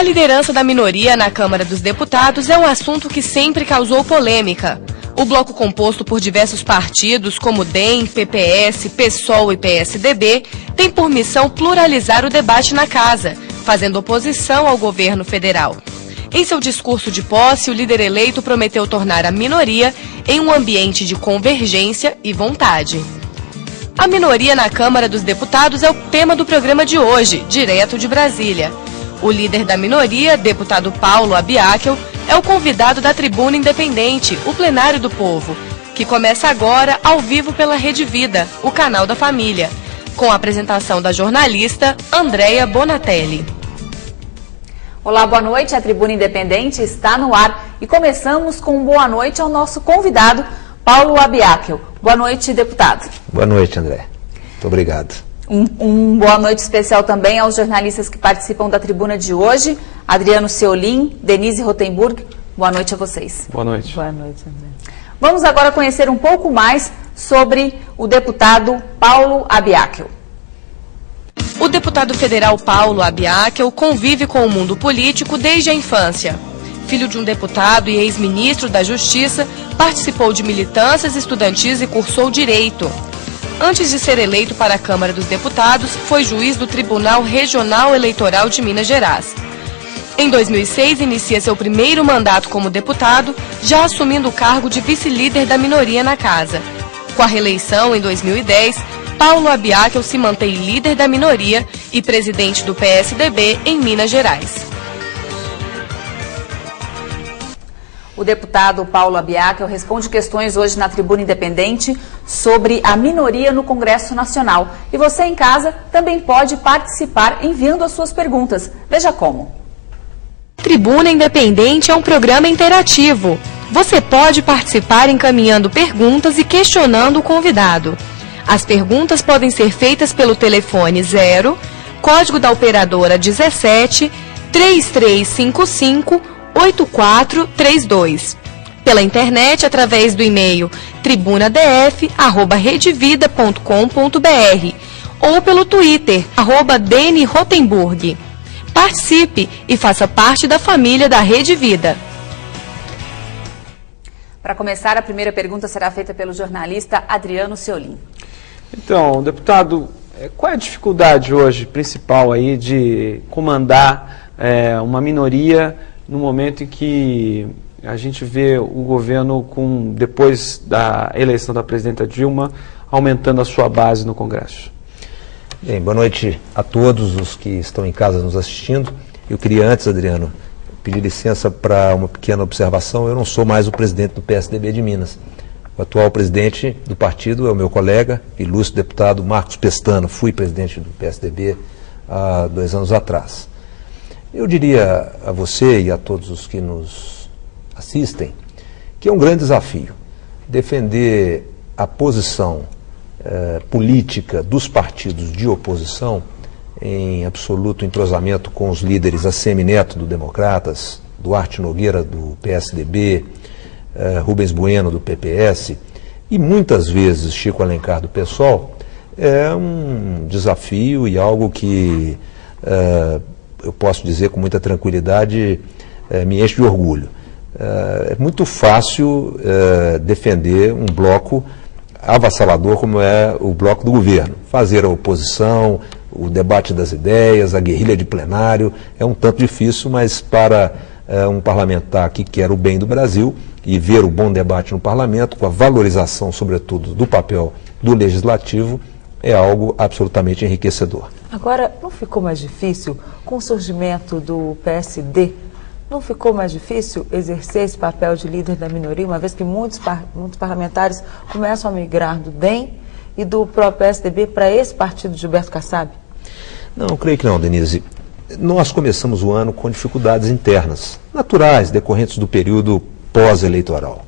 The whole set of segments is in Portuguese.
A liderança da minoria na Câmara dos Deputados é um assunto que sempre causou polêmica. O bloco composto por diversos partidos, como DEM, PPS, PSOL e PSDB, tem por missão pluralizar o debate na casa, fazendo oposição ao governo federal. Em seu discurso de posse, o líder eleito prometeu tornar a minoria em um ambiente de convergência e vontade. A minoria na Câmara dos Deputados é o tema do programa de hoje, direto de Brasília. O líder da minoria, deputado Paulo Abiakel, é o convidado da Tribuna Independente, o Plenário do Povo, que começa agora ao vivo pela Rede Vida, o canal da família, com a apresentação da jornalista Andréia Bonatelli. Olá, boa noite. A Tribuna Independente está no ar e começamos com boa noite ao nosso convidado, Paulo Abiakel. Boa noite, deputado. Boa noite, André. Muito obrigado. Boa noite especial também aos jornalistas que participam da tribuna de hoje, Adriano Seolim, Denise Rotenburg. Boa noite a vocês. Boa noite. Boa noite, André. Vamos agora conhecer um pouco mais sobre o deputado Paulo Abiakel. O deputado federal Paulo Abiakel convive com o mundo político desde a infância. Filho de um deputado e ex-ministro da Justiça, participou de militâncias estudantis e cursou Direito. Antes de ser eleito para a Câmara dos Deputados, foi juiz do Tribunal Regional Eleitoral de Minas Gerais. Em 2006, inicia seu primeiro mandato como deputado, já assumindo o cargo de vice-líder da minoria na casa. Com a reeleição em 2010, Paulo Abiakel se mantém líder da minoria e presidente do PSDB em Minas Gerais. O deputado Paulo Abiakel responde questões hoje na Tribuna Independente sobre a minoria no Congresso Nacional. E você em casa também pode participar enviando as suas perguntas. Veja como. Tribuna Independente é um programa interativo. Você pode participar encaminhando perguntas e questionando o convidado. As perguntas podem ser feitas pelo telefone 0, código da operadora 17 3355 8432. Pela internet, através do e-mail tribunadf@redevida.com.br ou pelo Twitter, @DeniRotenburg. Participe e faça parte da família da Rede Vida. Para começar, a primeira pergunta será feita pelo jornalista Adriano Seolim. Então, deputado, qual é a dificuldade hoje principal aí de comandar uma minoria no momento em que a gente vê o governo, depois da eleição da presidenta Dilma, aumentando a sua base no Congresso? Bem, boa noite a todos os que estão em casa nos assistindo. Eu queria antes, Adriano, pedir licença para uma pequena observação. Eu não sou mais o presidente do PSDB de Minas. O atual presidente do partido é o meu colega, ilustre deputado Marcos Pestana. Fui presidente do PSDB há 2 anos atrás. Eu diria a você e a todos os que nos assistem que é um grande desafio defender a posição política dos partidos de oposição em absoluto entrosamento com os líderes ACM Neto do Democratas, Duarte Nogueira do PSDB, Rubens Bueno do PPS e muitas vezes Chico Alencar do PSOL. É um desafio e algo que eu posso dizer com muita tranquilidade, me enche de orgulho. É muito fácil defender um bloco avassalador como é o bloco do governo. Fazer a oposição, o debate das ideias, a guerrilha de plenário, é um tanto difícil, mas para um parlamentar que quer o bem do Brasil e ver o bom debate no parlamento, com a valorização, sobretudo, do papel do legislativo, é algo absolutamente enriquecedor. Agora, não ficou mais difícil, com o surgimento do PSD, não ficou mais difícil exercer esse papel de líder da minoria, uma vez que muitos parlamentares começam a migrar do DEM e do próprio PSDB para esse partido de Gilberto Kassab? Não, creio que não, Denise. Nós começamos o ano com dificuldades internas, naturais, decorrentes do período pós-eleitoral.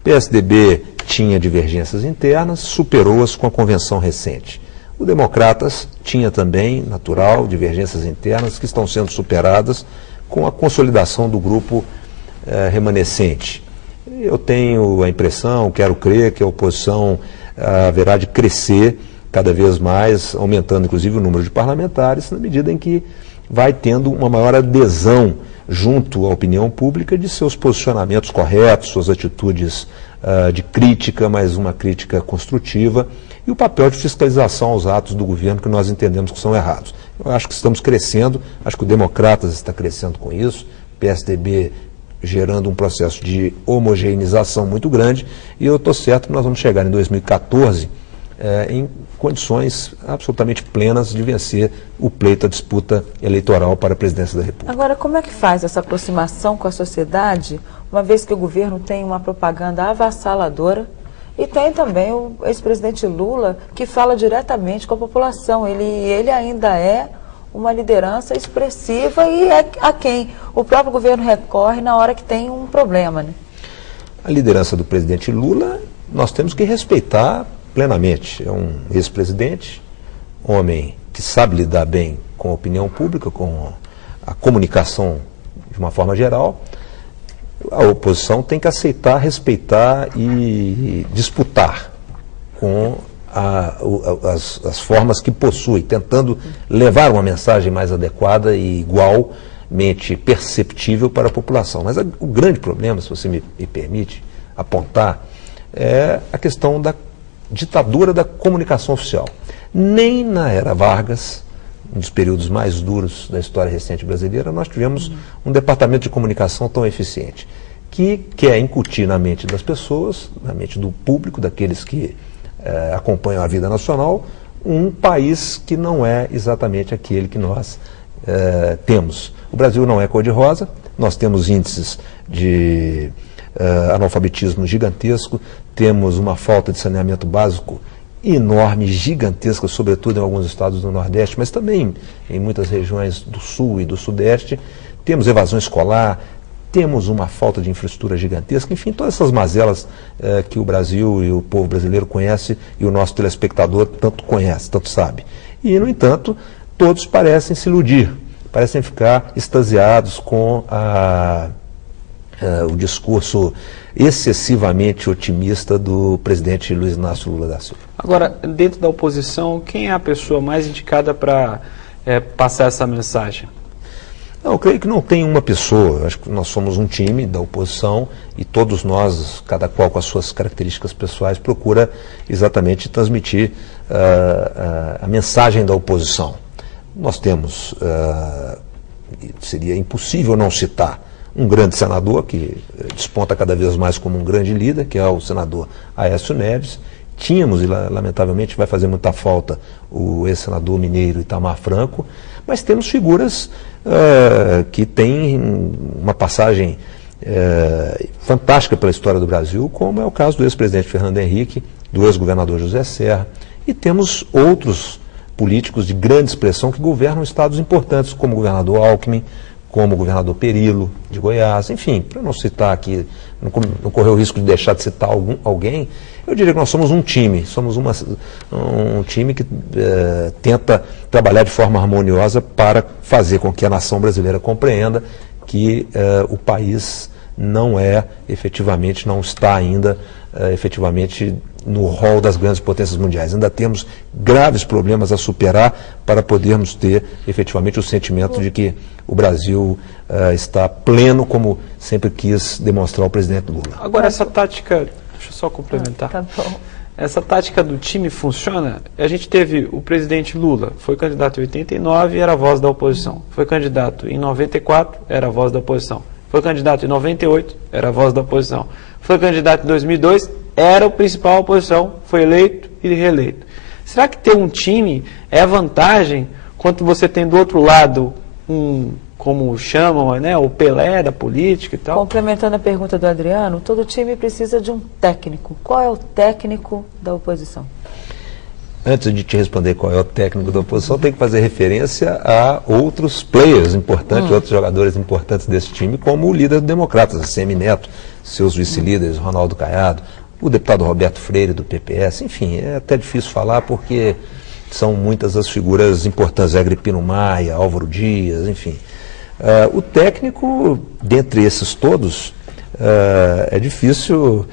O PSDB tinha divergências internas, superou-as com a convenção recente. O Democratas tinha também, natural, divergências internas que estão sendo superadas com a consolidação do grupo remanescente. Eu tenho a impressão, quero crer, que a oposição haverá de crescer cada vez mais, aumentando inclusive o número de parlamentares, na medida em que vai tendo uma maior adesão junto à opinião pública de seus posicionamentos corretos, suas atitudes de crítica, mas uma crítica construtiva, e o papel de fiscalização aos atos do governo que nós entendemos que são errados. Eu acho que estamos crescendo, acho que o Democratas está crescendo com isso, o PSDB gerando um processo de homogeneização muito grande, e eu estou certo que nós vamos chegar em 2014 em condições absolutamente plenas de vencer o pleito, a disputa eleitoral para a presidência da República. Agora, como é que faz essa aproximação com a sociedade, uma vez que o governo tem uma propaganda avassaladora e tem também o ex-presidente Lula, que fala diretamente com a população? Ele ainda é uma liderança expressiva e é a quem o próprio governo recorre na hora que tem um problema, né? A liderança do presidente Lula nós temos que respeitar plenamente. É um ex-presidente, homem que sabe lidar bem com a opinião pública, com a comunicação de uma forma geral. A oposição tem que aceitar, respeitar e disputar com as formas que possui, tentando levar uma mensagem mais adequada e igualmente perceptível para a população. Mas o grande problema, se você me permite apontar, é a questão da ditadura da comunicação oficial. Nem na era Vargas, um dos períodos mais duros da história recente brasileira, nós tivemos um departamento de comunicação tão eficiente, que quer incutir na mente das pessoas, na mente do público, daqueles que acompanham a vida nacional, um país que não é exatamente aquele que nós temos. O Brasil não é cor-de-rosa, nós temos índices de analfabetismo gigantesco, temos uma falta de saneamento básico enorme, gigantesca, sobretudo em alguns estados do Nordeste, mas também em muitas regiões do Sul e do Sudeste. Temos evasão escolar, temos uma falta de infraestrutura gigantesca, enfim, todas essas mazelas que o Brasil e o povo brasileiro conhece e o nosso telespectador tanto conhece, tanto sabe. E, no entanto, todos parecem se iludir, parecem ficar extasiados com o discurso excessivamente otimista do presidente Luiz Inácio Lula da Silva. Agora, dentro da oposição, quem é a pessoa mais indicada para passar essa mensagem? Não, eu creio que não tem uma pessoa. Eu acho que nós somos um time da oposição e todos nós, cada qual com as suas características pessoais, procura exatamente transmitir a mensagem da oposição. Nós temos, seria impossível não citar, um grande senador que desponta cada vez mais como um grande líder, que é o senador Aécio Neves. Tínhamos, e lamentavelmente vai fazer muita falta, o ex-senador mineiro Itamar Franco, mas temos figuras que têm uma passagem fantástica pela história do Brasil, como é o caso do ex-presidente Fernando Henrique, do ex-governador José Serra, e temos outros políticos de grande expressão que governam estados importantes, como o governador Alckmin, como o governador Perillo, de Goiás, enfim, para não citar aqui, não correr o risco de deixar de citar alguém, eu diria que nós somos um time, somos um time que tenta trabalhar de forma harmoniosa para fazer com que a nação brasileira compreenda que o país não efetivamente, não está ainda efetivamente no rol das grandes potências mundiais. Ainda temos graves problemas a superar para podermos ter efetivamente o sentimento de que o Brasil está pleno, como sempre quis demonstrar o presidente Lula. Agora, essa tática, deixa eu só complementar. Tá bom. Essa tática do time funciona? A gente teve o presidente Lula, foi candidato em 89 e era a voz da oposição. Foi candidato em 94, era a voz da oposição. Foi candidato em 98, era a voz da oposição. Foi candidato em 2002, era o principal oposição, foi eleito e reeleito. Será que ter um time é vantagem quando você tem do outro lado como chamam, né, o Pelé da política e tal? Complementando a pergunta do Adriano, todo time precisa de um técnico. Qual é o técnico da oposição? Antes de te responder qual é o técnico da oposição, tem que fazer referência a outros players importantes, outros jogadores importantes desse time, como o líder do Democratas, ACM Neto, seus vice-líderes, Ronaldo Caiado, o deputado Roberto Freire, do PPS, enfim, é até difícil falar porque são muitas as figuras importantes, Agripino Maia, Álvaro Dias, enfim. O técnico, dentre esses todos, é difícil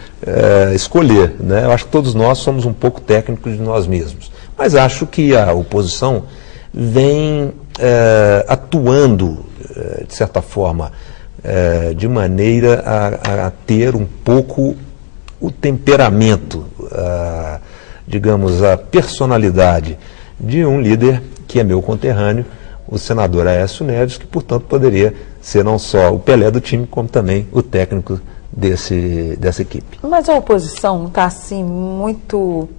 escolher, né? Eu acho que todos nós somos um pouco técnicos de nós mesmos. Mas acho que a oposição vem atuando, de certa forma, de maneira a ter um pouco o temperamento, digamos, a personalidade de um líder que é meu conterrâneo, o senador Aécio Neves, que, portanto, poderia ser não só o Pelé do time, como também o técnico dessa equipe. Mas a oposição não está assim muito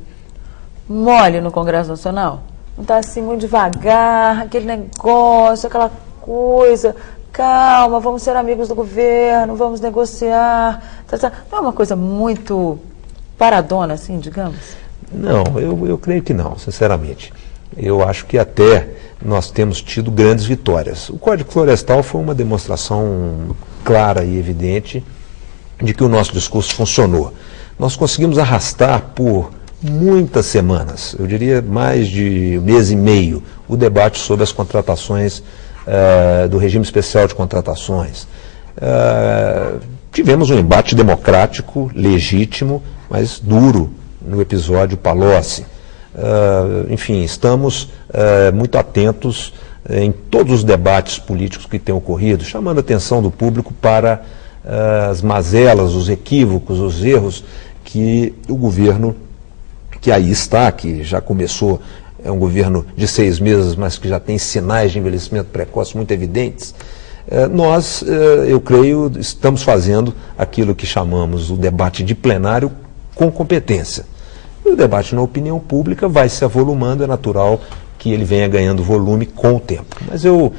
mole no Congresso Nacional? Não está assim muito devagar, aquele negócio, aquela coisa, calma, vamos ser amigos do governo, vamos negociar. Não é uma coisa muito paradona, assim, digamos? Não, eu creio que não, sinceramente. Eu acho que até nós temos tido grandes vitórias. O Código Florestal foi uma demonstração clara e evidente de que o nosso discurso funcionou. Nós conseguimos arrastar por muitas semanas, eu diria mais de 1 mês e meio, o debate sobre as contratações do regime especial de contratações. Tivemos um embate democrático, legítimo, mas duro no episódio Palocci. Enfim, estamos muito atentos em todos os debates políticos que têm ocorrido, chamando a atenção do público para as mazelas, os equívocos, os erros que o governo que aí está, que já começou, é um governo de 6 meses, mas que já tem sinais de envelhecimento precoce muito evidentes. Nós, eu creio, estamos fazendo aquilo que chamamos o debate de plenário com competência. E o debate na opinião pública vai se avolumando, é natural que ele venha ganhando volume com o tempo. Mas eu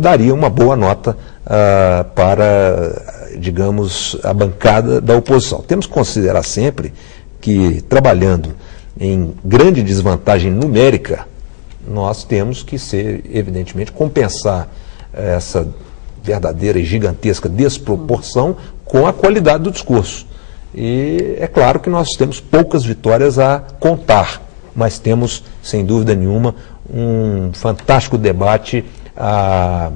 daria uma boa nota para, digamos, a bancada da oposição. Temos que considerar sempre que, trabalhando em grande desvantagem numérica, nós temos que evidentemente, compensar essa verdadeira e gigantesca desproporção com a qualidade do discurso. E é claro que nós temos poucas vitórias a contar, mas temos, sem dúvida nenhuma, um fantástico debate a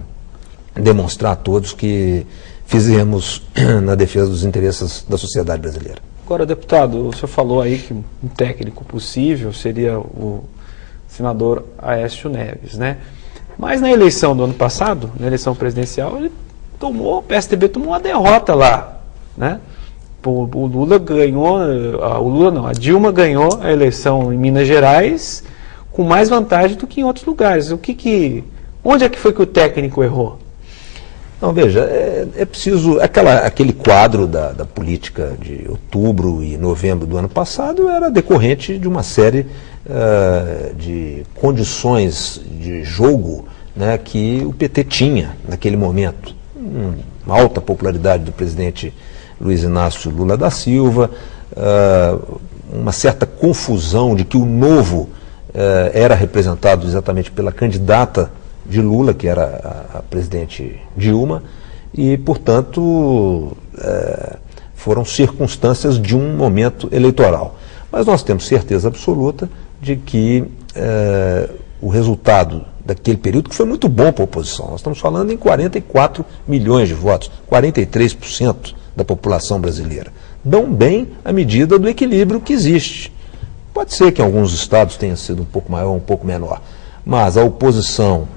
demonstrar a todos que fizemos na defesa dos interesses da sociedade brasileira. Agora, deputado, o senhor falou aí que um técnico possível seria o senador Aécio Neves, né? Mas na eleição do ano passado, na eleição presidencial, o PSDB tomou uma derrota lá, né? O Lula ganhou, a Dilma ganhou a eleição em Minas Gerais com mais vantagem do que em outros lugares. Onde é que foi que o técnico errou? Não, veja, é preciso, aquele quadro da política de outubro e novembro do ano passado era decorrente de uma série de condições de jogo, né, que o PT tinha naquele momento. Uma alta popularidade do presidente Luiz Inácio Lula da Silva, uma certa confusão de que o novo era representado exatamente pela candidata de Lula, que era a presidente Dilma, e, portanto, foram circunstâncias de um momento eleitoral. Mas nós temos certeza absoluta de que o resultado daquele período, que foi muito bom para a oposição, nós estamos falando em 44 milhões de votos, 43% da população brasileira, dão bem à medida do equilíbrio que existe. Pode ser que em alguns estados tenha sido um pouco maior ou um pouco menor, mas a oposição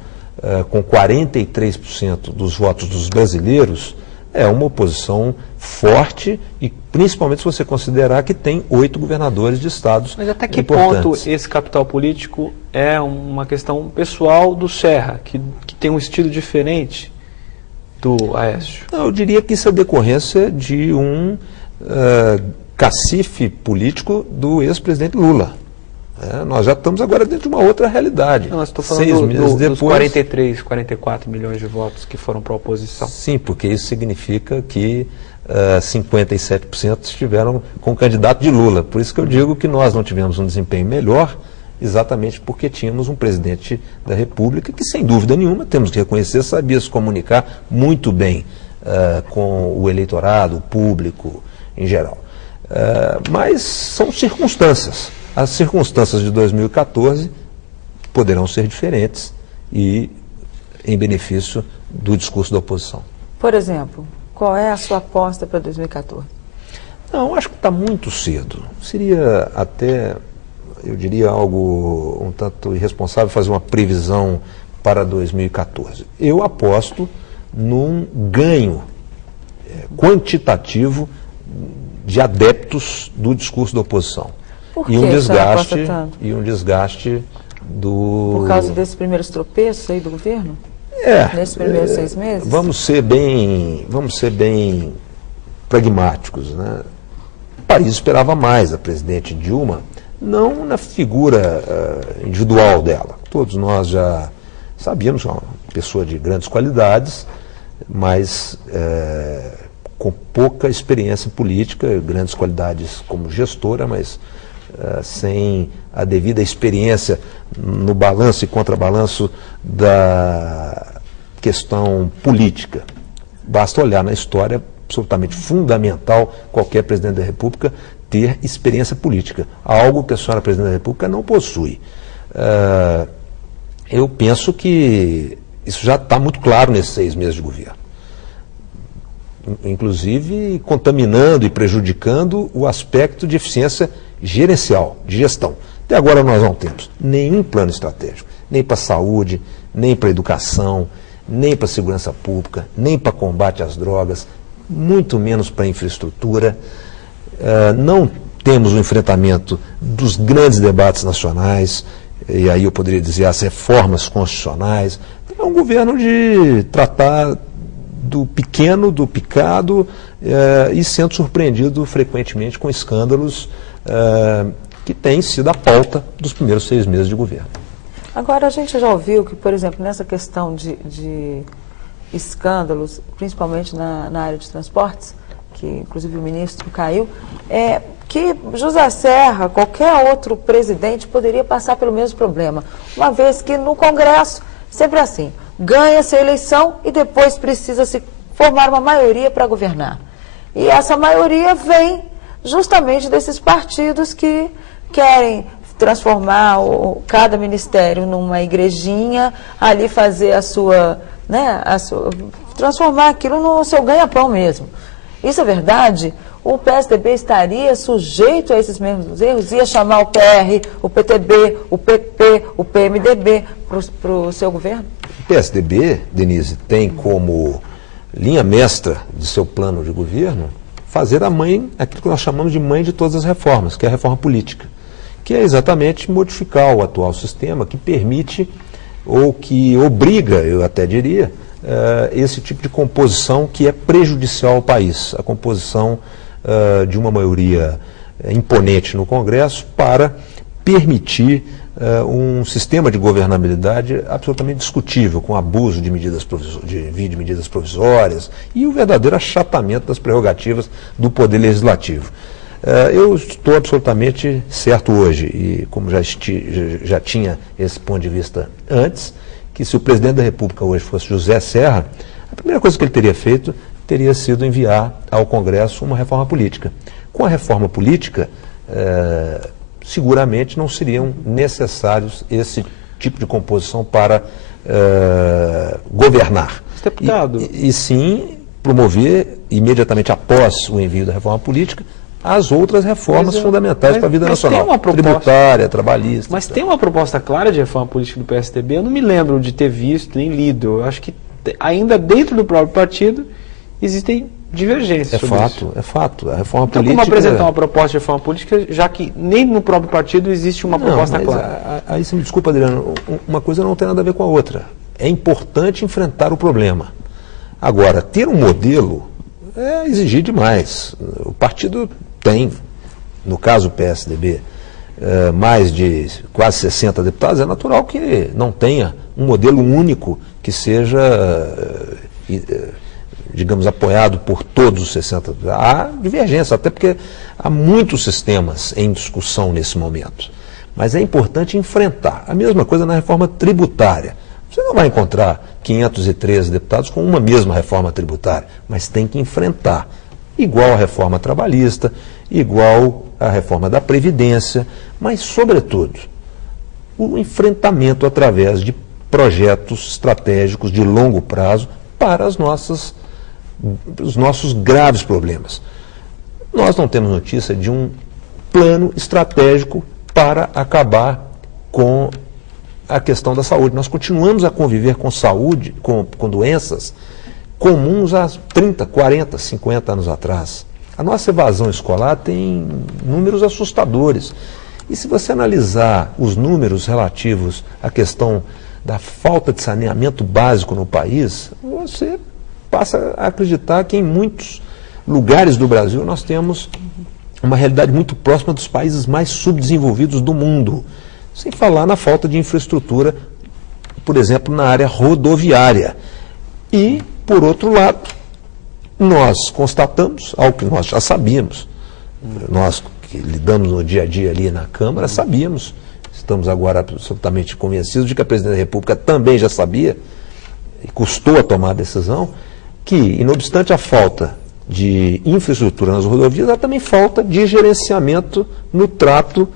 com 43% dos votos dos brasileiros é uma oposição forte e principalmente se você considerar que tem 8 governadores de estados. Mas até que ponto esse capital político é uma questão pessoal do Serra, que tem um estilo diferente do Aécio? Não, eu diria que isso é decorrência de um cacife político do ex-presidente Lula. Nós já estamos agora dentro de uma outra realidade. Não, nós estou falando 6 meses depois, dos 43, 44 milhões de votos que foram para a oposição. Sim, porque isso significa que 57% estiveram com o candidato de Lula. Por isso que eu digo que nós não tivemos um desempenho melhor, exatamente porque tínhamos um presidente da República que, sem dúvida nenhuma, temos que reconhecer, sabia se comunicar muito bem com o eleitorado, o público em geral. Mas são circunstâncias. As circunstâncias de 2014 poderão ser diferentes e em benefício do discurso da oposição. Por exemplo, qual é a sua aposta para 2014? Não, acho que está muito cedo. Seria até eu diria algo um tanto irresponsável, fazer uma previsão para 2014. Eu aposto num ganho quantitativo de adeptos do discurso da oposição. Por que você aposta tanto? E um desgaste do... Por causa desses primeiros tropeços aí do governo? Nesses primeiros 6 meses? Vamos ser bem pragmáticos, né? O país esperava mais da presidente Dilma, não na figura individual dela. Todos nós já sabíamos que é uma pessoa de grandes qualidades, mas com pouca experiência política, grandes qualidades como gestora, mas sem a devida experiência no balanço e contrabalanço da questão política. Basta olhar na história, absolutamente fundamental qualquer presidente da República ter experiência política, algo que a senhora presidente da República não possui. Eu penso que isso já está muito claro nesses 6 meses de governo, inclusive contaminando e prejudicando o aspecto de eficiência gerencial, de gestão. Até agora nós não temos nenhum plano estratégico, nem para a saúde, nem para a educação, nem para a segurança pública, nem para combate às drogas, muito menos para a infraestrutura. Não temos o enfrentamento dos grandes debates nacionais, e aí eu poderia dizer as reformas constitucionais. É um governo de tratar do pequeno, do picado, e sendo surpreendido frequentemente com escândalos que têm sido a pauta dos primeiros 6 meses de governo. Agora, a gente já ouviu que, por exemplo, nessa questão de escândalos, principalmente na área de transportes, que inclusive o ministro caiu, que José Serra, qualquer outro presidente, poderia passar pelo mesmo problema, uma vez que no Congresso, sempre assim, ganha-se a eleição e depois precisa se formar uma maioria para governar. E essa maioria vem justamente desses partidos que querem transformar cada ministério numa igrejinha, ali fazer transformar aquilo no seu ganha-pão mesmo. Isso é verdade? O PSDB estaria sujeito a esses mesmos erros? Ia chamar o PR, o PTB, o PP, o PMDB para o seu governo? O PSDB, Denise, tem como linha mestra de seu plano de governo fazer aquilo que nós chamamos de mãe de todas as reformas, que é a reforma política, que é exatamente modificar o atual sistema que permite, ou que obriga, eu até diria, esse tipo de composição que é prejudicial ao país, a composição de uma maioria imponente no Congresso para permitir um sistema de governabilidade absolutamente discutível, com abuso de medidas provisórias e o verdadeiro achatamento das prerrogativas do Poder Legislativo. Eu estou absolutamente certo hoje, e como já tinha esse ponto de vista antes, que se o presidente da República hoje fosse José Serra, a primeira coisa que ele teria feito teria sido enviar ao Congresso uma reforma política. Com a reforma política, seguramente não seriam necessários esse tipo de composição para governar. Deputado. E sim promover, imediatamente após o envio da reforma política, as outras reformas fundamentais para a vida nacional, tributária, trabalhista. Mas tem uma proposta clara de reforma política do PSDB, eu não me lembro de ter visto nem lido. Eu acho que ainda dentro do próprio partido existem divergências sobre isso. É fato. A reforma então, política... como apresentar uma proposta de reforma política, já que nem no próprio partido existe uma proposta clara? Aí você me desculpa, Adriano, uma coisa não tem nada a ver com a outra. É importante enfrentar o problema. Agora, ter um modelo é exigir demais. O partido tem, no caso o PSDB, mais de quase 60 deputados, é natural que não tenha um modelo único que seja, digamos, apoiado por todos os 60. Há divergência, até porque há muitos sistemas em discussão nesse momento. Mas é importante enfrentar. A mesma coisa na reforma tributária. Você não vai encontrar 513 deputados com uma mesma reforma tributária, mas tem que enfrentar. Igual a reforma trabalhista, igual a reforma da Previdência, mas, sobretudo, o enfrentamento através de projetos estratégicos de longo prazo para os nossos graves problemas. Nós não temos notícia de um plano estratégico para acabar com a questão da saúde. Nós continuamos a conviver com saúde, com doenças comuns há 30, 40, 50 anos atrás. A nossa evasão escolar tem números assustadores. E se você analisar os números relativos à questão da falta de saneamento básico no país, você passa a acreditar que em muitos lugares do Brasil nós temos uma realidade muito próxima dos países mais subdesenvolvidos do mundo. Sem falar na falta de infraestrutura, por exemplo, na área rodoviária. E, por outro lado, nós constatamos algo que nós já sabíamos. Nós que lidamos no dia a dia ali na Câmara, sabíamos. Estamos agora absolutamente convencidos de que a Presidente da República também já sabia, e custou a tomar a decisão, que, e não obstante a falta de infraestrutura nas rodovias, há também falta de gerenciamento no trato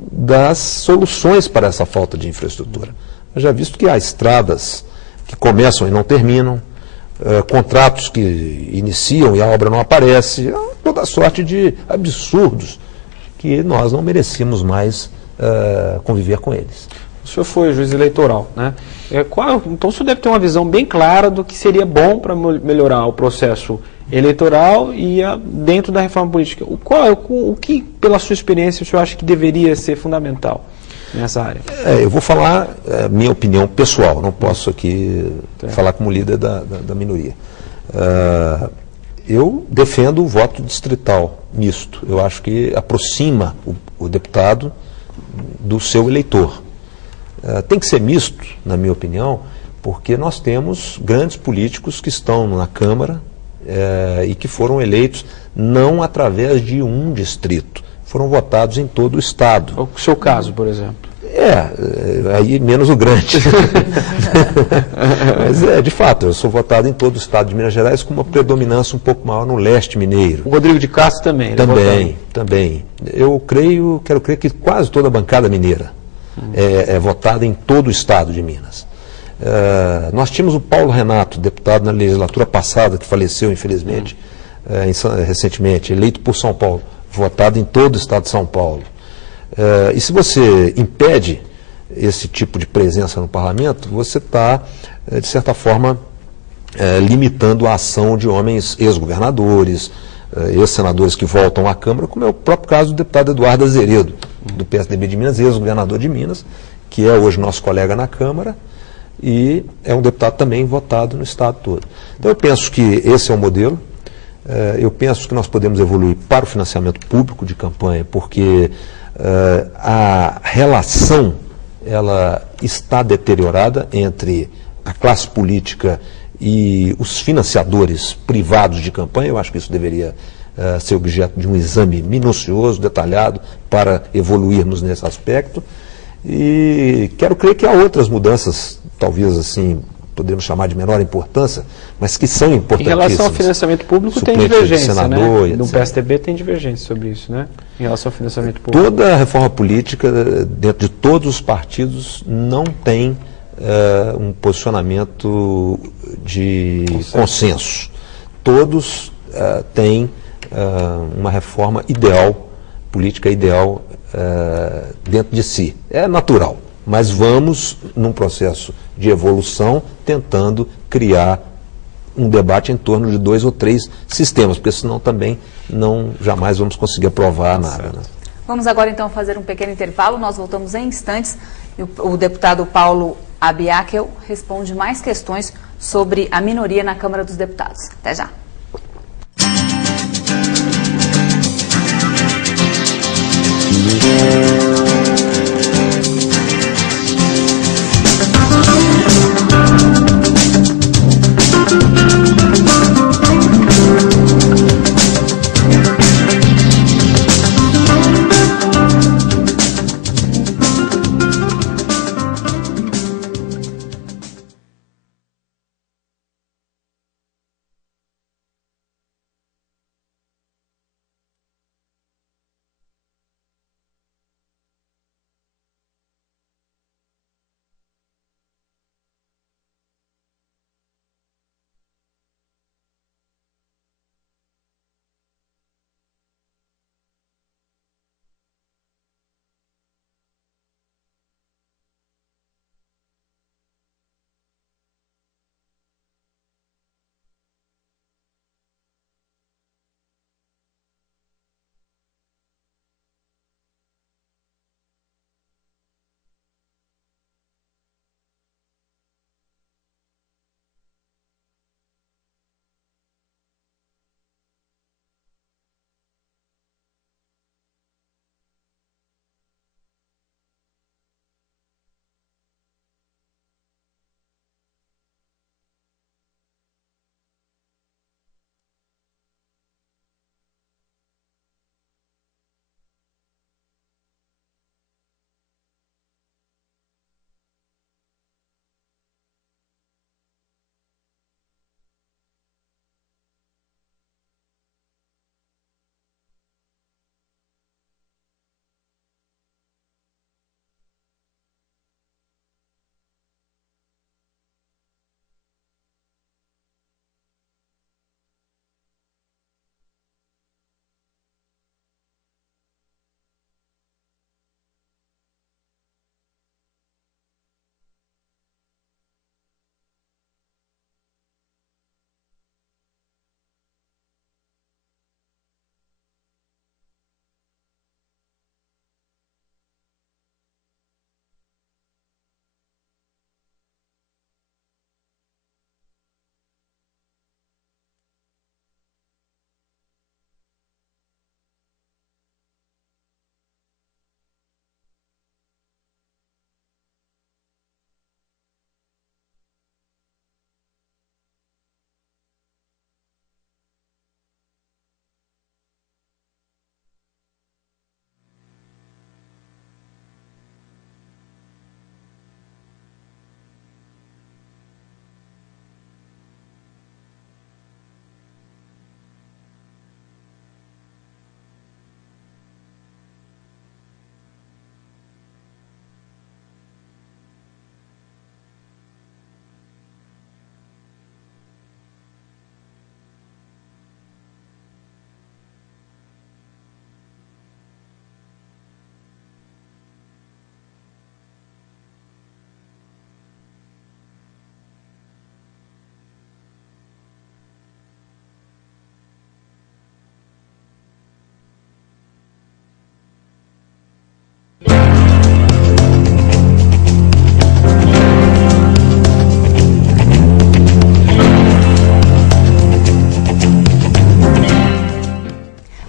das soluções para essa falta de infraestrutura. Já visto que há estradas que começam e não terminam, contratos que iniciam e a obra não aparece, toda sorte de absurdos que nós não merecíamos mais conviver com eles. O senhor foi juiz eleitoral, né? Então o senhor deve ter uma visão bem clara do que seria bom para melhorar o processo eleitoral e dentro da reforma política. O que, pela sua experiência, o senhor acha que deveria ser fundamental nessa área? Eu vou falar minha opinião pessoal, não posso aqui falar como líder da minoria. Eu defendo o voto distrital misto. Eu acho que aproxima o deputado do seu eleitor. Tem que ser misto, na minha opinião, porque nós temos grandes políticos que estão na Câmara e que foram eleitos não através de um distrito, foram votados em todo o Estado. O seu caso, por exemplo? Aí menos o grande. Mas de fato, eu sou votado em todo o Estado de Minas Gerais com uma predominância um pouco maior no leste mineiro. O Rodrigo de Castro também? Também. Eu quero crer que quase toda a bancada mineira é votada em todo o Estado de Minas. Nós tínhamos o Paulo Renato, deputado na legislatura passada, que faleceu, infelizmente, recentemente, eleito por São Paulo, votado em todo o Estado de São Paulo. E se você impede esse tipo de presença no parlamento, você está, de certa forma, limitando a ação de homens ex-governadores, ex-senadores que voltam à Câmara, como é o próprio caso do deputado Eduardo Azeredo, do PSDB de Minas, ex-governador de Minas, que é hoje nosso colega na Câmara e é um deputado também votado no Estado todo. Então eu penso que esse é o modelo. Eu penso que nós podemos evoluir para o financiamento público de campanha, porque a relação ela está deteriorada entre a classe política e os financiadores privados de campanha. Eu acho que isso deveria ser objeto de um exame minucioso, detalhado, para evoluirmos nesse aspecto. E quero crer que há outras mudanças, talvez assim, podemos chamar de menor importância, mas que são importantíssimas. Em relação ao financiamento público tem divergência, senador, né? No PSDB tem divergência sobre isso, né? Em relação ao financiamento público. Toda a reforma política, dentro de todos os partidos, não tem um posicionamento de consenso. Todos têm uma reforma ideal, política ideal dentro de si. É natural, mas vamos num processo de evolução tentando criar um debate em torno de 2 ou 3 sistemas, porque senão também jamais vamos conseguir aprovar nada. Né? Vamos agora então fazer um pequeno intervalo, nós voltamos em instantes e o deputado Paulo Abiakel responde mais questões sobre a minoria na Câmara dos Deputados. Até já.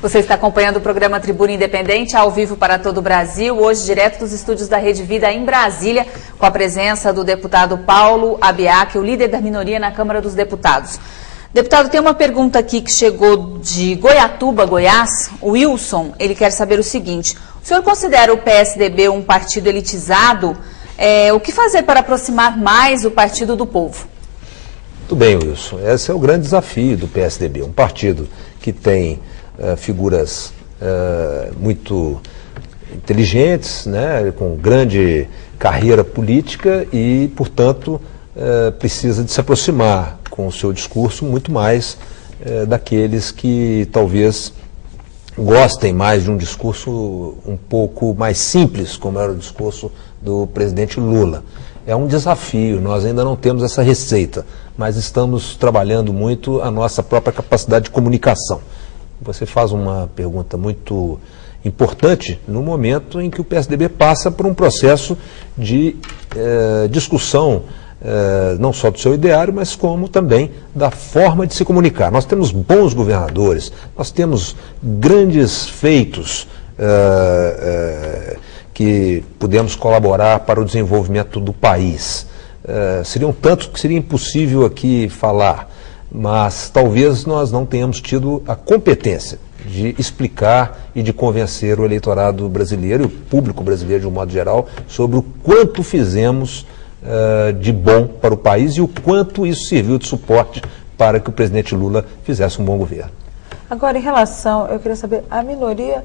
Você está acompanhando o programa Tribuna Independente, ao vivo para todo o Brasil, hoje direto dos estúdios da Rede Vida em Brasília, com a presença do deputado Paulo Abiac, o líder da minoria na Câmara dos Deputados. Deputado, tem uma pergunta aqui que chegou de Goiatuba, Goiás. O Wilson, ele quer saber o seguinte: o senhor considera o PSDB um partido elitizado? O que fazer para aproximar mais o partido do povo? Muito bem, Wilson. Esse é o grande desafio do PSDB. Um partido que tem figuras muito inteligentes, né, com grande carreira política e, portanto, precisa de se aproximar com o seu discurso muito mais daqueles que talvez gostem mais de um discurso um pouco mais simples, como era o discurso do presidente Lula. É um desafio, nós ainda não temos essa receita, mas estamos trabalhando muito a nossa própria capacidade de comunicação. Você faz uma pergunta muito importante no momento em que o PSDB passa por um processo de discussão, não só do seu ideário, mas como também da forma de se comunicar. Nós temos bons governadores, nós temos grandes feitos que pudemos colaborar para o desenvolvimento do país. Seriam tantos que seria impossível aqui falar, mas talvez nós não tenhamos tido a competência de explicar e de convencer o eleitorado brasileiro e o público brasileiro de um modo geral sobre o quanto fizemos de bom para o país e o quanto isso serviu de suporte para que o presidente Lula fizesse um bom governo. Agora, em relação, eu queria saber, a minoria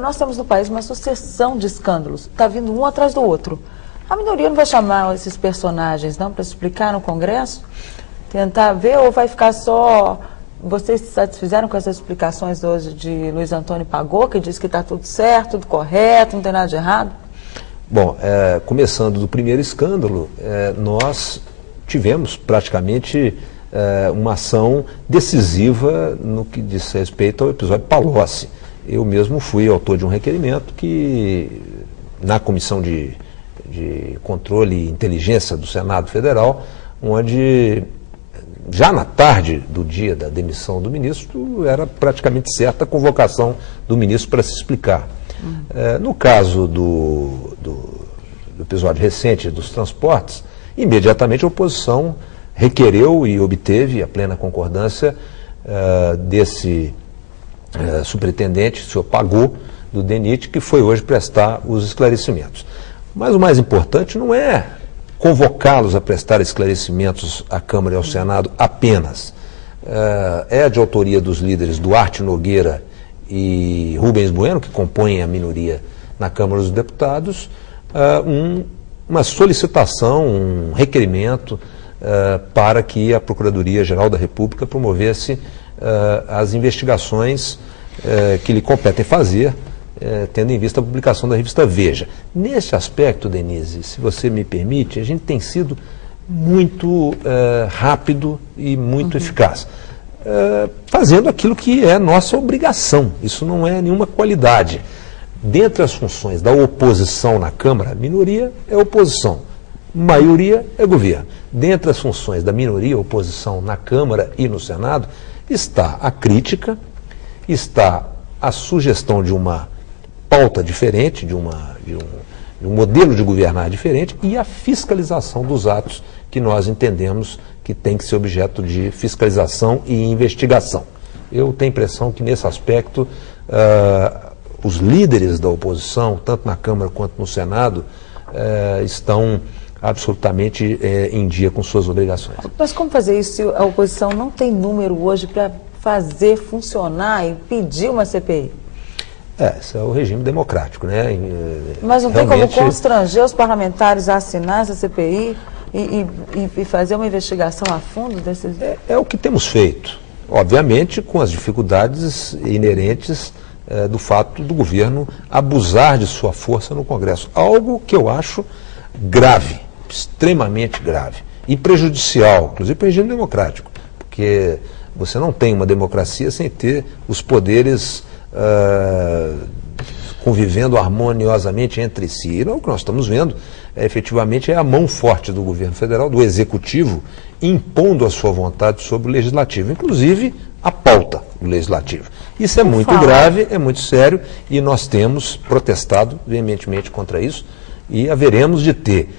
nós temos no país uma sucessão de escândalos, está vindo um atrás do outro. A minoria não vai chamar esses personagens, não, para explicar no Congresso? Tentar ver, ou vai ficar só... Vocês se satisfizeram com essas explicações hoje de Luiz Antônio Pagô, que diz que está tudo certo, tudo correto, não tem nada de errado? Bom, começando do primeiro escândalo, nós tivemos praticamente uma ação decisiva no que diz respeito ao episódio Palocci. Eu mesmo fui autor de um requerimento que, na Comissão de Controle e Inteligência do Senado Federal, onde, já na tarde do dia da demissão do ministro, era praticamente certa a convocação do ministro para se explicar. No caso do episódio recente dos transportes, imediatamente a oposição requereu e obteve a plena concordância desse superintendente, o senhor Pagô, do DENIT, que foi hoje prestar os esclarecimentos. Mas o mais importante não é convocá-los a prestar esclarecimentos à Câmara e ao Senado apenas. É de autoria dos líderes Duarte Nogueira e Rubens Bueno, que compõem a minoria na Câmara dos Deputados, uma solicitação, um requerimento para que a Procuradoria-Geral da República promovesse as investigações que lhe competem fazer, tendo em vista a publicação da revista Veja. Nesse aspecto, Denise, se você me permite, a gente tem sido muito rápido e muito eficaz, fazendo aquilo que é nossa obrigação. Isso não é nenhuma qualidade. Dentre as funções da oposição na Câmara, minoria é oposição, maioria é governo. Dentre as funções da minoria, oposição na Câmara e no Senado, está a crítica, está a sugestão de uma pauta diferente, de um modelo de governar diferente e a fiscalização dos atos que nós entendemos que tem que ser objeto de fiscalização e investigação. Eu tenho a impressão que nesse aspecto os líderes da oposição, tanto na Câmara quanto no Senado, estão absolutamente em dia com suas obrigações. Mas como fazer isso se a oposição não tem número hoje para fazer funcionar e pedir uma CPI? Esse é o regime democrático, né? Mas não tem como constranger os parlamentares a assinar essa CPI e fazer uma investigação a fundo desses... É o que temos feito, obviamente com as dificuldades inerentes do fato do governo abusar de sua força no Congresso. Algo que eu acho grave, extremamente grave e prejudicial, inclusive para o regime democrático, porque você não tem uma democracia sem ter os poderes convivendo harmoniosamente entre si. E o que nós estamos vendo, efetivamente, é a mão forte do governo federal, do executivo, impondo a sua vontade sobre o legislativo, inclusive a pauta do Legislativo. Isso é muito grave, é muito sério, e nós temos protestado veementemente contra isso, e haveremos de ter,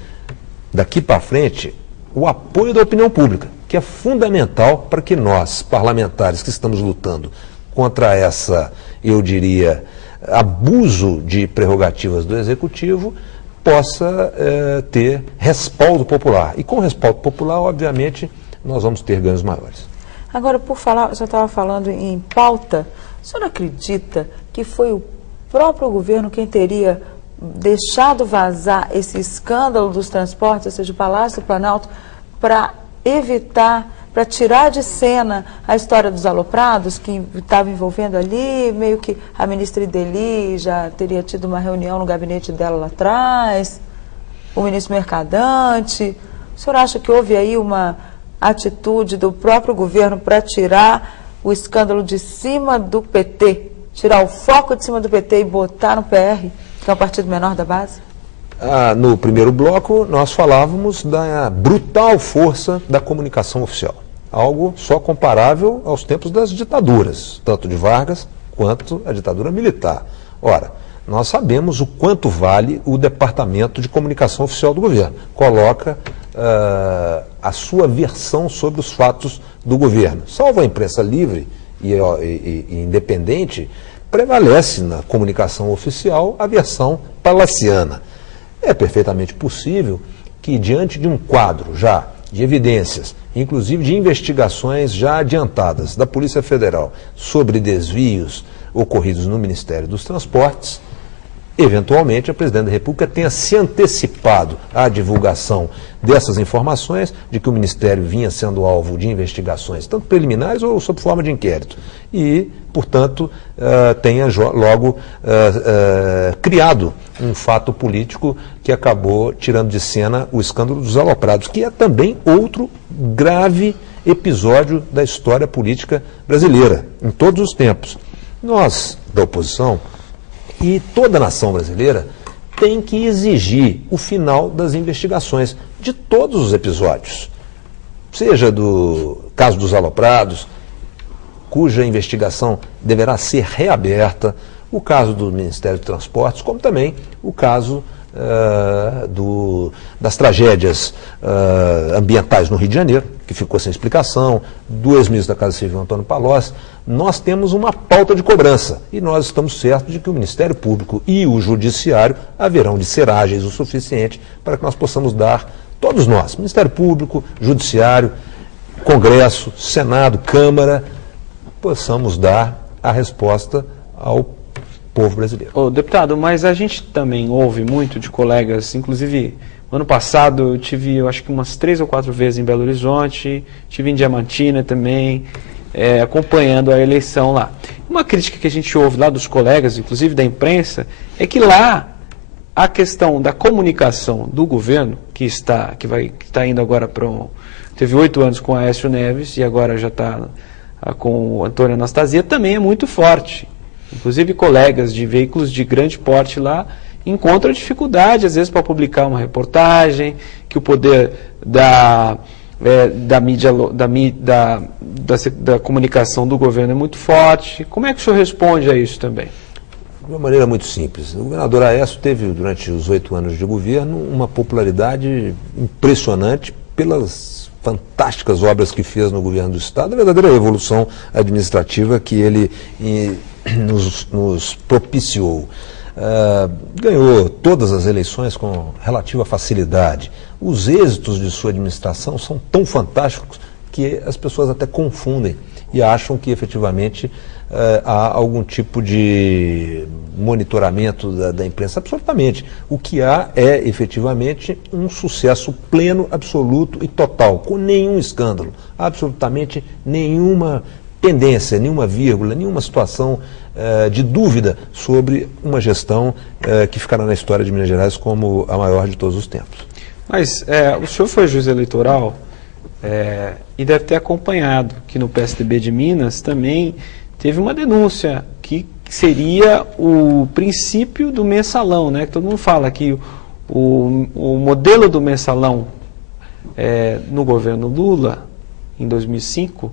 daqui para frente, o apoio da opinião pública, que é fundamental para que nós, parlamentares que estamos lutando contra essa, eu diria, abuso de prerrogativas do Executivo, possa ter respaldo popular. E com respaldo popular, obviamente, nós vamos ter ganhos maiores. Agora, por falar, já estava falando em pauta, o senhor acredita que foi o próprio governo quem teria deixado vazar esse escândalo dos transportes, ou seja, o Palácio do Planalto, para evitar, para tirar de cena a história dos aloprados, que estava envolvendo ali, meio que a ministra Ideli já teria tido uma reunião no gabinete dela lá atrás, o ministro Mercadante. O senhor acha que houve aí uma atitude do próprio governo para tirar o escândalo de cima do PT, tirar o foco de cima do PT e botar no PR, que é o partido menor da base? No primeiro bloco, nós falávamos da brutal força da comunicação oficial. Algo só comparável aos tempos das ditaduras, tanto de Vargas quanto a ditadura militar. Ora, nós sabemos o quanto vale o Departamento de Comunicação Oficial do governo. Coloca a sua versão sobre os fatos do governo. Salvo a imprensa livre e independente, prevalece na comunicação oficial a versão palaciana. É perfeitamente possível que, diante de um quadro já de evidências, inclusive de investigações já adiantadas da Polícia Federal sobre desvios ocorridos no Ministério dos Transportes, eventualmente a Presidente da República tenha se antecipado à divulgação dessas informações, de que o Ministério vinha sendo alvo de investigações, tanto preliminares ou sob forma de inquérito, e, portanto, tenha logo criado um fato político que acabou tirando de cena o escândalo dos aloprados, que é também outro grave episódio da história política brasileira, em todos os tempos. Nós, da oposição, e toda a nação brasileira tem que exigir o final das investigações de todos os episódios, seja do caso dos aloprados, cuja investigação deverá ser reaberta, o caso do Ministério dos Transportes, como também o caso das tragédias ambientais no Rio de Janeiro, que ficou sem explicação, do ex-ministro da Casa Civil, Antônio Palocci. Nós temos uma pauta de cobrança e nós estamos certos de que o Ministério Público e o Judiciário haverão de ser ágeis o suficiente para que nós possamos dar, todos nós, Ministério Público, Judiciário, Congresso, Senado, Câmara, possamos dar a resposta ao povo brasileiro. Deputado, mas a gente também ouve muito de colegas, inclusive ano passado eu tive, eu acho que umas 3 ou 4 vezes em Belo Horizonte, tive em Diamantina também, acompanhando a eleição lá. Uma crítica que a gente ouve lá dos colegas, inclusive da imprensa, é que lá a questão da comunicação do governo, que está indo agora para teve 8 anos com Aécio Neves e agora já está com o Antônio Anastasia, também é muito forte. Inclusive colegas de veículos de grande porte lá encontram dificuldade, às vezes, para publicar uma reportagem, que o poder da comunicação do governo é muito forte. Como é que o senhor responde a isso também? De uma maneira muito simples. O governador Aécio teve, durante os 8 anos de governo, uma popularidade impressionante pelas fantásticas obras que fez no governo do Estado, a verdadeira revolução administrativa que ele nos propiciou. Ganhou todas as eleições com relativa facilidade. Os êxitos de sua administração são tão fantásticos que as pessoas até confundem e acham que efetivamente há algum tipo de monitoramento da imprensa. Absolutamente. O que há é efetivamente um sucesso pleno, absoluto e total, com nenhum escândalo, absolutamente nenhuma pendência, nenhuma vírgula, nenhuma situação de dúvida sobre uma gestão que ficará na história de Minas Gerais como a maior de todos os tempos. Mas o senhor foi juiz eleitoral e deve ter acompanhado que no PSDB de Minas também teve uma denúncia que seria o princípio do mensalão, né? Todo mundo fala que o modelo do mensalão no governo Lula, em 2005,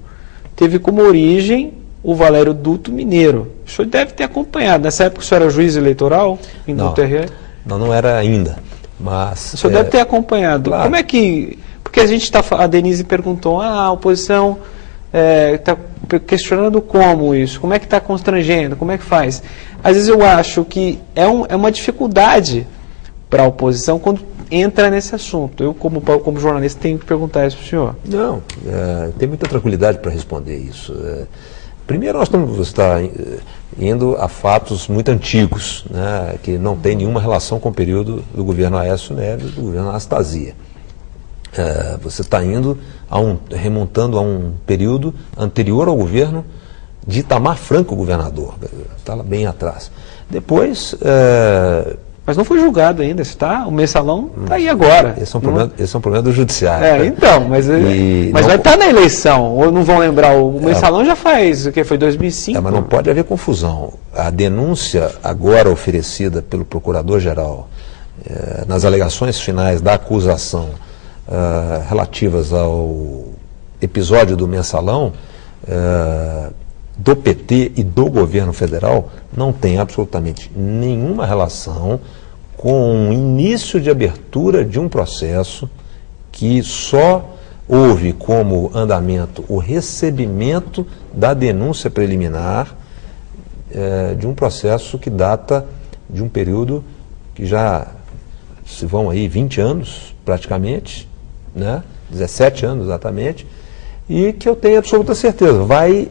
teve como origem o Valério Duto Mineiro. O senhor deve ter acompanhado. Nessa época o senhor era juiz eleitoral em TRE? Não era ainda. Mas, o senhor deve ter acompanhado. Claro. Como é que... Porque a Denise perguntou, a oposição está questionando como isso, como é que está constrangendo, como é que faz? Às vezes eu acho que é uma dificuldade para a oposição quando entra nesse assunto. Eu, como jornalista, tenho que perguntar isso para o senhor. Não, tem muita tranquilidade para responder isso. Primeiro, nós estamos indo a fatos muito antigos, né, que não tem nenhuma relação com o período do governo Aécio Neves e do governo Anastasia. Você está indo remontando a um período anterior ao governo de Itamar Franco, governador. Está lá bem atrás. Depois... Mas não foi julgado ainda, o mensalão está aí agora. Esse é um problema do judiciário. Então, mas vai estar na eleição, ou não vão lembrar, o mensalão já faz, o que foi 2005? Mas não pode haver confusão. A denúncia agora oferecida pelo Procurador-Geral nas alegações finais da acusação relativas ao episódio do mensalão do PT e do governo federal não tem absolutamente nenhuma relação com o início de abertura de um processo que só houve como andamento o recebimento da denúncia preliminar de um processo que data de um período que já se vão aí 20 anos praticamente, né? 17 anos exatamente, e que eu tenho absoluta certeza, vai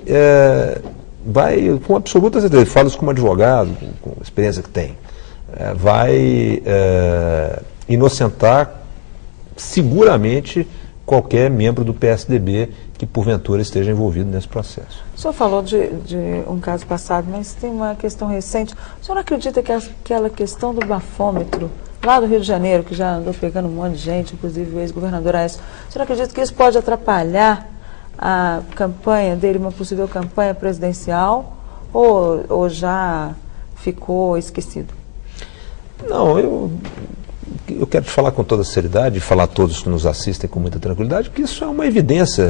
com absoluta certeza, falo isso como advogado, com a experiência que tem, vai inocentar seguramente qualquer membro do PSDB que porventura esteja envolvido nesse processo. O senhor falou de um caso passado, mas tem uma questão recente. O senhor acredita que aquela questão do bafômetro, lá do Rio de Janeiro, que já andou pegando um monte de gente, inclusive o ex-governador Aécio, o senhor acredita que isso pode atrapalhar a campanha dele, uma possível campanha presidencial, ou já ficou esquecido? Não, eu quero te falar com toda seriedade e falar a todos que nos assistem com muita tranquilidade que isso é uma evidência,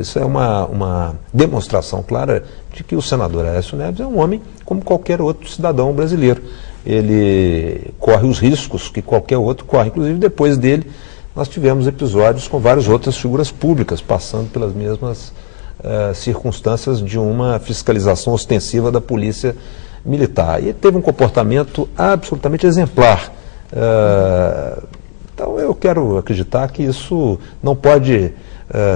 isso é uma demonstração clara de que o senador Aécio Neves é um homem como qualquer outro cidadão brasileiro. Ele corre os riscos que qualquer outro corre, inclusive depois dele nós tivemos episódios com várias outras figuras públicas passando pelas mesmas circunstâncias de uma fiscalização ostensiva da polícia militar. E teve um comportamento absolutamente exemplar. Então eu quero acreditar que isso não pode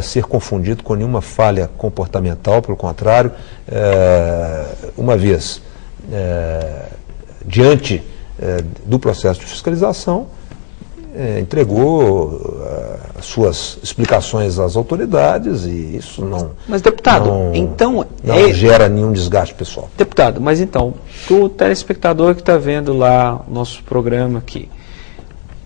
ser confundido com nenhuma falha comportamental, pelo contrário, uma vez diante do processo de fiscalização, entregou as suas explicações às autoridades e isso não... Mas, deputado, não gera nenhum desgaste pessoal. Deputado, mas então, o telespectador que está vendo lá o nosso programa aqui,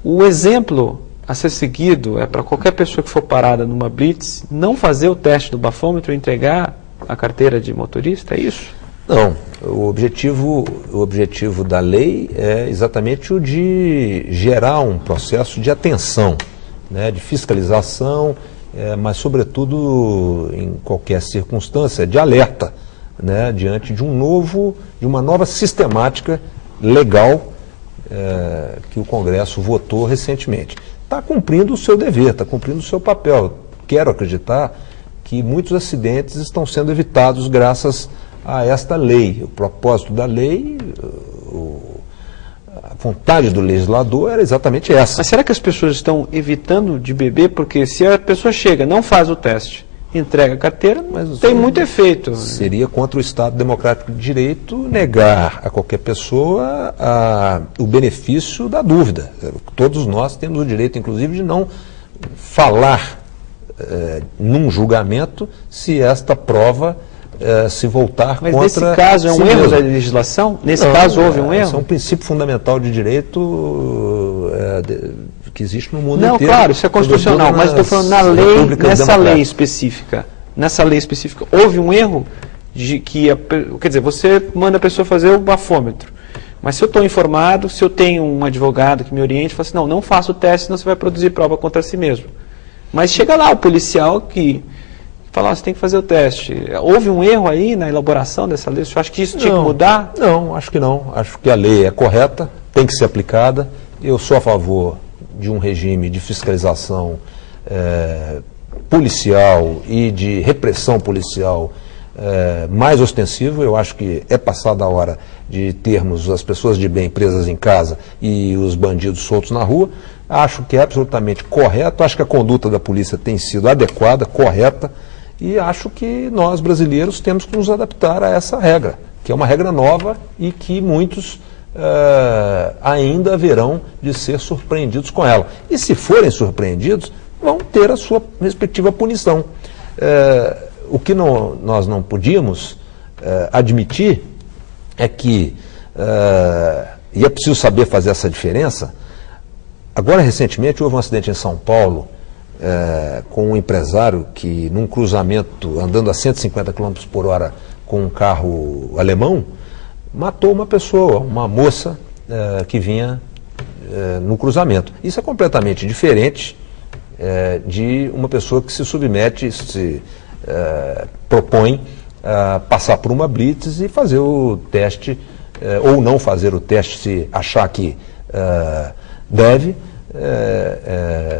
o exemplo a ser seguido é para qualquer pessoa que for parada numa blitz não fazer o teste do bafômetro e entregar a carteira de motorista, é isso? Não, o objetivo da lei é exatamente o de gerar um processo de atenção, né, de fiscalização, mas sobretudo em qualquer circunstância de alerta, né, diante de uma nova sistemática legal que o Congresso votou recentemente. Está cumprindo o seu dever, está cumprindo o seu papel. Quero acreditar que muitos acidentes estão sendo evitados graças a esta lei. O propósito da lei, a vontade do legislador era exatamente essa. Mas será que as pessoas estão evitando de beber? Porque se a pessoa chega, não faz o teste, entrega a carteira, mas tem muito efeito. Seria contra o Estado Democrático de Direito negar a qualquer pessoa o benefício da dúvida. Todos nós temos o direito, inclusive, de não falar num julgamento se esta prova se voltar mas contra... Mas nesse caso é um erro da legislação? Nesse caso houve um erro? Isso é um princípio fundamental de direito que existe no mundo inteiro. Não, claro, isso é constitucional, mas estou falando na lei, nessa lei específica. Nessa lei específica, houve um erro de que... Quer dizer, você manda a pessoa fazer o bafômetro. Mas se eu estou informado, se eu tenho um advogado que me oriente, fala assim, não faça o teste, senão você vai produzir prova contra si mesmo. Mas chega lá o policial que falar, você tem que fazer o teste. Houve um erro aí na elaboração dessa lei? Você acha que isso tinha que mudar? Não, acho que não. Acho que a lei é correta, tem que ser aplicada. Eu sou a favor de um regime de fiscalização policial e de repressão policial mais ostensivo. Eu acho que é passada a hora de termos as pessoas de bem presas em casa e os bandidos soltos na rua. Acho que é absolutamente correto, acho que a conduta da polícia tem sido adequada, correta, e acho que nós, brasileiros, temos que nos adaptar a essa regra, que é uma regra nova e que muitos ainda haverão de ser surpreendidos com ela. E se forem surpreendidos, vão ter a sua respectiva punição. O que nós não podíamos admitir é que, e é preciso saber fazer essa diferença. Agora, recentemente, houve um acidente em São Paulo com um empresário que, num cruzamento, andando a 150 km por hora com um carro alemão, matou uma pessoa, uma moça que vinha no cruzamento. Isso é completamente diferente de uma pessoa que se submete, se propõe passar por uma blitz e fazer o teste, ou não fazer o teste se achar que deve,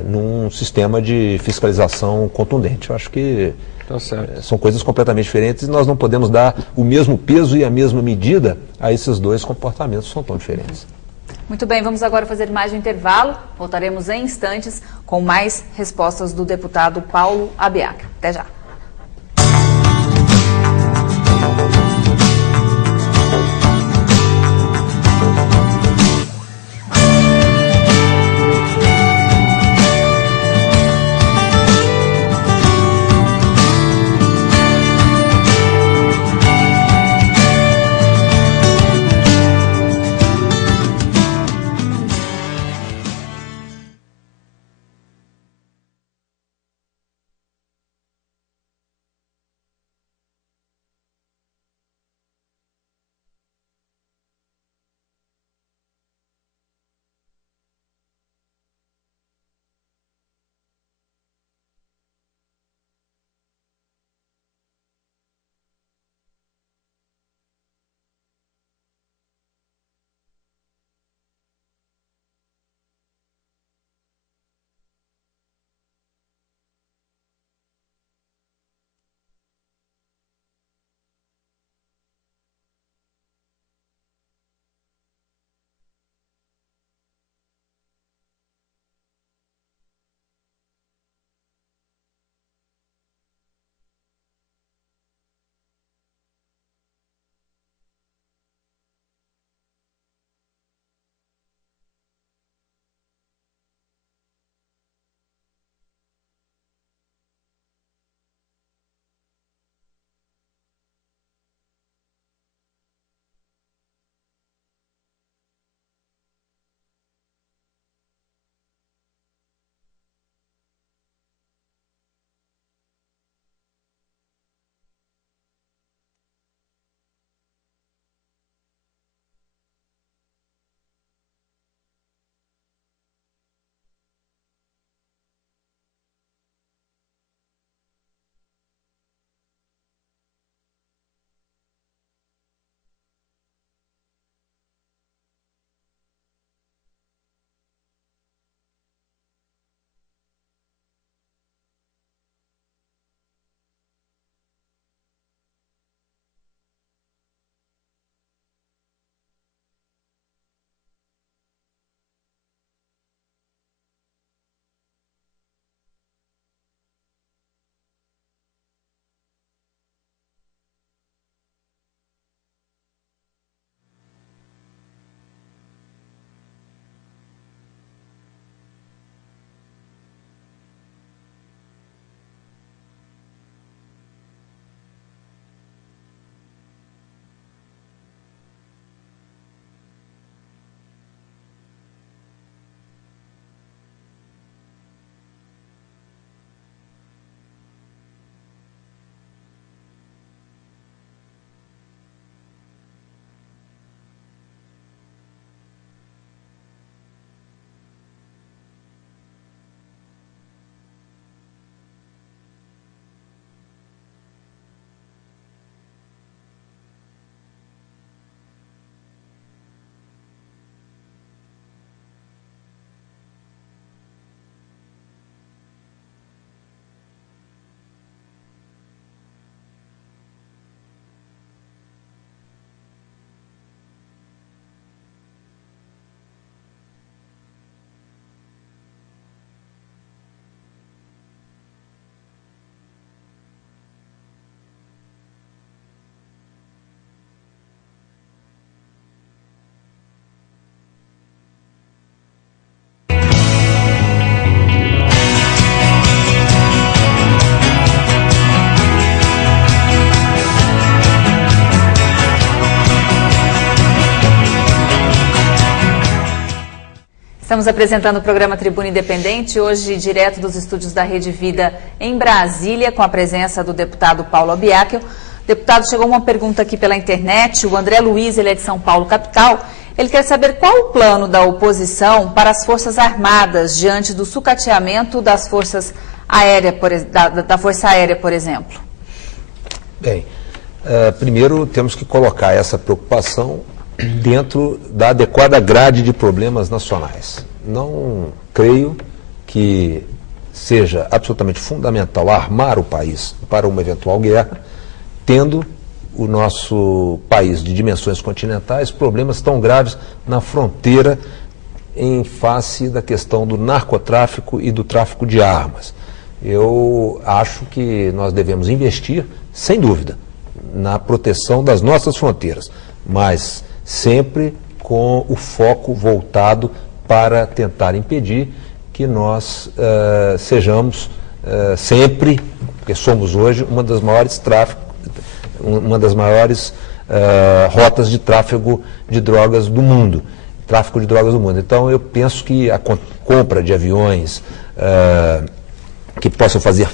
num sistema de fiscalização contundente. Eu acho que são coisas completamente diferentes e nós não podemos dar o mesmo peso e a mesma medida a esses dois comportamentos que são tão diferentes. Muito bem, vamos agora fazer mais um intervalo. Voltaremos em instantes com mais respostas do deputado Paulo Abiaca. Até já. Estamos apresentando o programa Tribuna Independente, hoje direto dos estúdios da Rede Vida em Brasília, com a presença do deputado Paulo Abiakel. Deputado, chegou uma pergunta aqui pela internet, o André Luiz, ele é de São Paulo, capital. Ele quer saber qual o plano da oposição para as Forças Armadas diante do sucateamento das Forças Aéreas, da Força Aérea, por exemplo. Bem, primeiro temos que colocar essa preocupação dentro da adequada grade de problemas nacionais. Não creio que seja absolutamente fundamental armar o país para uma eventual guerra, tendo o nosso país de dimensões continentais problemas tão graves na fronteira em face da questão do narcotráfico e do tráfico de armas. Eu acho que nós devemos investir, sem dúvida, na proteção das nossas fronteiras, mas sempre com o foco voltado para tentar impedir que nós sejamos sempre, porque somos hoje uma das maiores rotas de tráfego de drogas do mundo. Então eu penso que a compra de aviões que possam fazer